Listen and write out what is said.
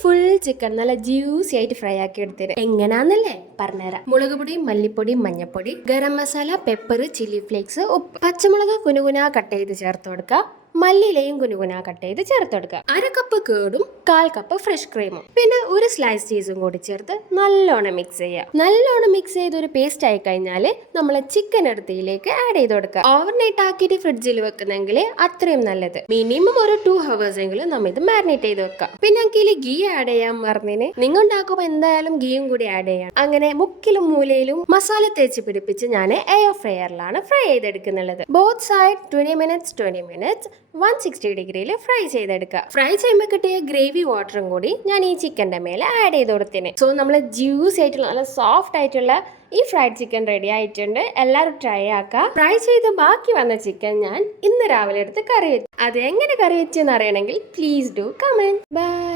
Full chicken നല്ല juicy ആയിട്ട് fry ആക്കി എടുത്തത് എങ്ങനാന്നല്ലേ പറഞ്ഞുതരാം. മുളക് പൊടി, മല്ലിപ്പൊടി, മഞ്ഞപ്പൊടി, garam masala, pepper, chilli flakes, ഉപ്പ്, പച്ചമുളക് കുനുകുന കട്ട് ചെയ്ത് ചേർത്ത് കൊടുക്കുക. മല്ലിയിലയും കുനുകുന കട്ട് ചെയ്ത് ചേർത്ത് കൊടുക്കുക. 1 കപ്പ് കേടും 1/4 കപ്പ് ഫ്രഷ് ക്രീമും പിന്നെ ഒരു സ്ലൈസ് ചീസും കൂടി ചേർത്ത് നല്ലോണം മിക്സ് ചെയ്യുക. നല്ലോണം മിക്സ് ചെയ്ത് ഒരു പേസ്റ്റ് ആയി കഴിഞ്ഞാൽ നമ്മൾ ചിക്കൻ എടുത്തിലേക്ക് ആഡ് ചെയ്ത് കൊടുക്കുക. ഓവർനൈറ്റ് ആക്കിയിട്ട് ഫ്രിഡ്ജിൽ വെക്കുന്നെങ്കിൽ അത്രയും നല്ലത്. മിനിമം ഒരു 2 ഹവേഴ്സ് എങ്കിലും നമ്മൾ ഇത് മാരിനേറ്റ് ചെയ്ത് വെക്കാം. പിന്നെ എനിക്ക് ഗീ ആഡ് ചെയ്യാൻ പറഞ്ഞതിന് നിങ്ങൾ ഉണ്ടാക്കുമ്പോൾ എന്തായാലും ഗീയും കൂടി ആഡ് ചെയ്യണം. അങ്ങനെ മുക്കിലും മൂലയിലും മസാല തേച്ച് പിടിപ്പിച്ച് ഞാൻ എയർ ഫ്രയറിലാണ് ഫ്രൈ ചെയ്തെടുക്കുന്നുള്ളത്. ബോത്ത് സൈഡ് 20 മിനിറ്റ്സ് 160 ഡിഗ്രിയിൽ ഫ്രൈ ചെയ്തെടുക്കുക. ഫ്രൈ ചെയ്യുമ്പോൾ കിട്ടിയ ഗ്രേവി വാട്ടറും കൂടി ഞാൻ ഈ ചിക്കൻ്റെ മേലെ ആഡ് ചെയ്ത് കൊടുത്തിന്. സോ നമ്മൾ ജ്യൂസ് ആയിട്ടുള്ള നല്ല സോഫ്റ്റ് ആയിട്ടുള്ള ഈ ഫ്രൈഡ് ചിക്കൻ റെഡി ആയിട്ടുണ്ട്. എല്ലാവരും ട്രൈ ആക്കുക. ഫ്രൈ ചെയ്ത് ബാക്കി വന്ന ചിക്കൻ ഞാൻ ഇന്ന് രാവിലെ എടുത്ത് കറി വെച്ചു. അത് എങ്ങനെ കറി വെച്ചെന്ന് അറിയണമെങ്കിൽ പ്ലീസ് ഡു കമന്റ്. ബൈ.